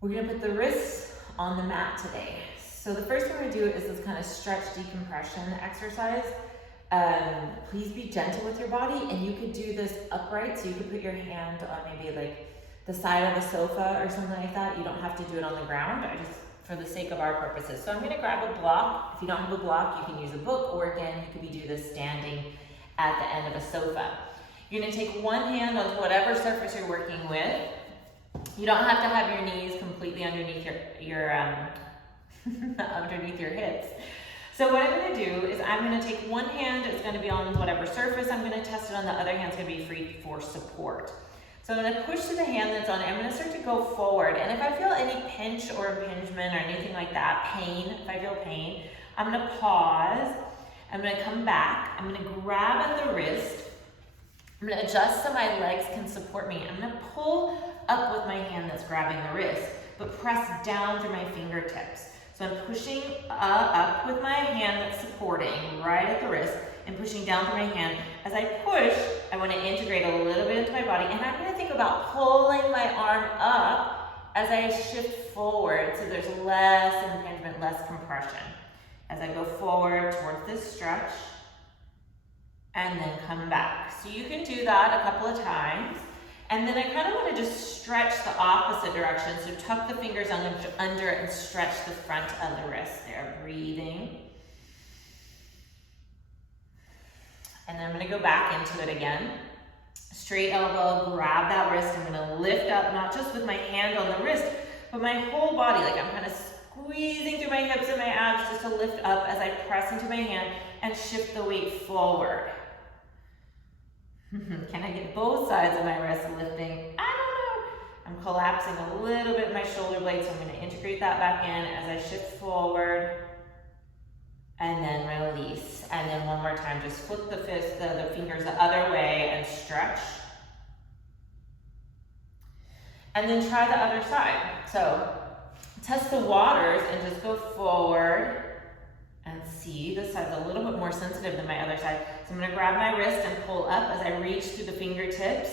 We're gonna put the wrists on the mat today. So the first one we're gonna do is this kind of stretch decompression exercise. Please be gentle with your body, and you could do this upright, so you could put your hand on maybe like the side of a sofa or something like that. You don't have to do it on the ground, I just, for the sake of our purposes. So I'm gonna grab a block. If you don't have a block, you can use a book, or again, you could do this standing at the end of a sofa. You're gonna take one hand onto whatever surface you're working with. You don't have to have your knees completely underneath your underneath your hips. So what I'm gonna do is I'm gonna take one hand, it's gonna be on whatever surface I'm gonna test it on, the other hand's gonna be free for support. So I'm gonna push to the hand that's on it, I'm gonna start to go forward, and if I feel any pinch or impingement or anything like that, pain, if I feel pain, I'm gonna pause, I'm gonna come back, I'm gonna grab at the wrist, I'm gonna adjust so my legs can support me. I'm gonna pull up with my hand that's grabbing the wrist, but press down through my fingertips. So I'm pushing up with my hand that's supporting right at the wrist and pushing down through my hand. As I push, I wanna integrate a little bit into my body, and I'm gonna think about pulling my arm up as I shift forward, so there's less impingement, less compression. As I go forward towards this stretch, and then come back. So you can do that a couple of times. And then I kind of want to just stretch the opposite direction. So tuck the fingers under and stretch the front of the wrist there. Breathing. And then I'm going to go back into it again. Straight elbow, grab that wrist. I'm going to lift up, not just with my hand on the wrist, but my whole body. Like I'm kind of squeezing through my hips and my abs just to lift up as I press into my hand and shift the weight forward. Can I get both sides of my wrist lifting? I don't know. I'm collapsing a little bit in my shoulder blade, so I'm going to integrate that back in as I shift forward and then release. And then one more time, just flip the fingers the other way and stretch. And then try the other side. So test the waters and just go forward. And see, this side's a little bit more sensitive than my other side. So I'm gonna grab my wrist and pull up as I reach through the fingertips.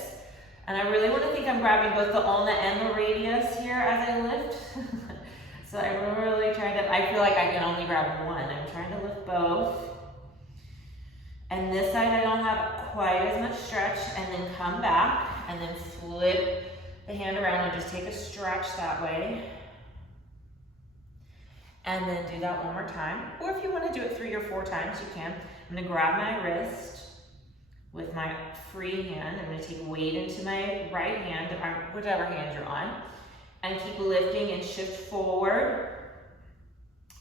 And I really wanna think I'm grabbing both the ulna and the radius here as I lift. So I'm really trying to, I feel like I can only grab one. I'm trying to lift both. And this side I don't have quite as much stretch, and then come back and then flip the hand around and just take a stretch that way. And then do that one more time. Or if you want to do it 3 or 4 times, you can. I'm gonna grab my wrist with my free hand. I'm gonna take weight into my right hand, or whichever hand you're on, and keep lifting and shift forward.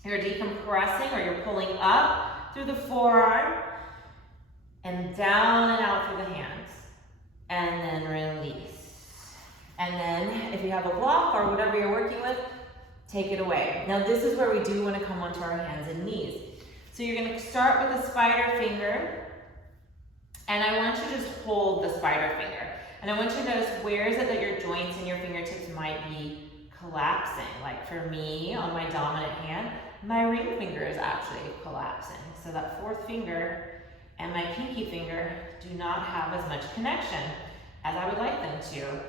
You're decompressing, or you're pulling up through the forearm and down and out through the hands. And then release. And then if you have a block or whatever you're working with, take it away. Now this is where we do want to come onto our hands and knees. So you're going to start with a spider finger, and I want you to just hold the spider finger. And I want you to notice where is it that your joints and your fingertips might be collapsing. Like for me, on my dominant hand, my ring finger is actually collapsing. So that 4th finger and my pinky finger do not have as much connection as I would like them to.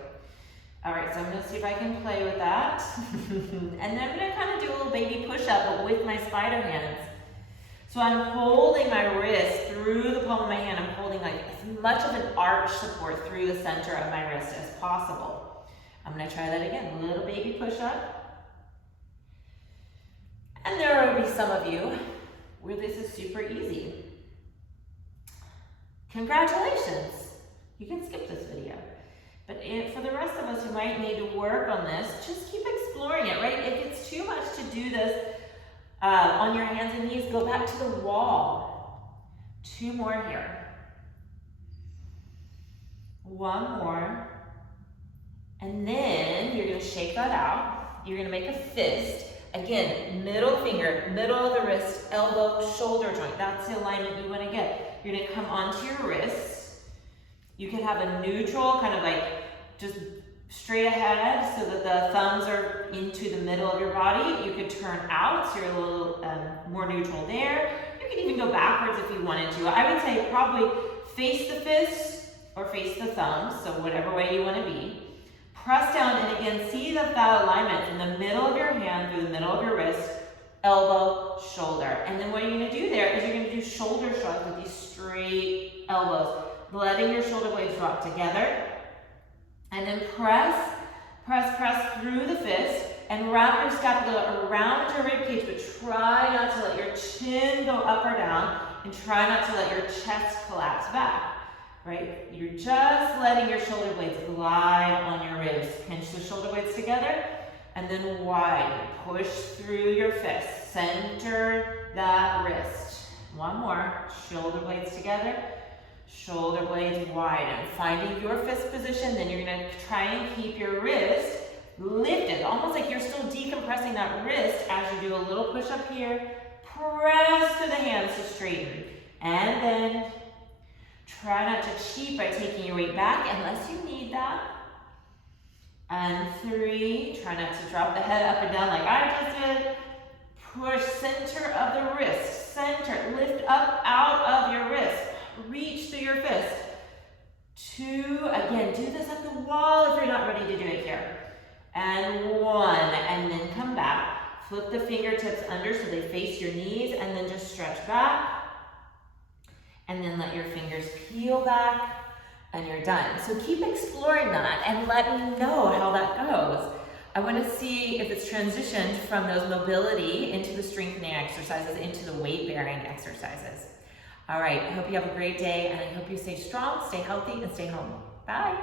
All right, so I'm gonna see if I can play with that. And then I'm gonna kind of do a little baby push-up, but with my spider hands. So I'm holding my wrist through the palm of my hand. I'm holding like as much of an arch support through the center of my wrist as possible. I'm gonna try that again, a little baby push-up. And there will be some of you where this is super easy. Congratulations, you can skip this video. But for the rest of us who might need to work on this, just keep exploring it, right? If it's too much to do this on your hands and knees, go back to the wall. 2 more here. 1 more. And then you're gonna shake that out. You're gonna make a fist. Again, middle finger, middle of the wrist, elbow, shoulder joint. That's the alignment you wanna get. You're gonna come onto your wrist. You can have a neutral, kind of like just straight ahead so that the thumbs are into the middle of your body. You could turn out so you're a little more neutral there. You can even go backwards if you wanted to. I would say probably face the fist or face the thumbs, so whatever way you want to be. Press down, and again, see that alignment from the middle of your hand through the middle of your wrist, elbow, shoulder. And then what you're gonna do there is you're gonna do shoulder shrugs with these straight elbows, letting your shoulder blades drop together. And then press through the fist and wrap your scapula around your rib cage, but try not to let your chin go up or down, and try not to let your chest collapse back, right? You're just letting your shoulder blades glide on your ribs. Pinch the shoulder blades together, and then widen. Push through your fist. Center that wrist. One more. Shoulder blades together. Shoulder blades widen. Finding your fist position, then you're gonna try and keep your wrist lifted, almost like you're still decompressing that wrist as you do a little push up here. Press through the hands to straighten. And then try not to cheat by taking your weight back unless you need that. And 3, try not to drop the head up and down like I just did. Push center of the wrist. Center, lift up out of your wrist. Reach through your fist. 2, again, do this at the wall if you're not ready to do it here. And 1, and then come back. Flip the fingertips under so they face your knees, and then just stretch back. And then let your fingers peel back, and you're done. So keep exploring that and let me know how that goes. I want to see if it's transitioned from those mobility into the strengthening exercises, into the weight-bearing exercises. All right, I hope you have a great day, and I hope you stay strong, stay healthy, and stay home. Bye.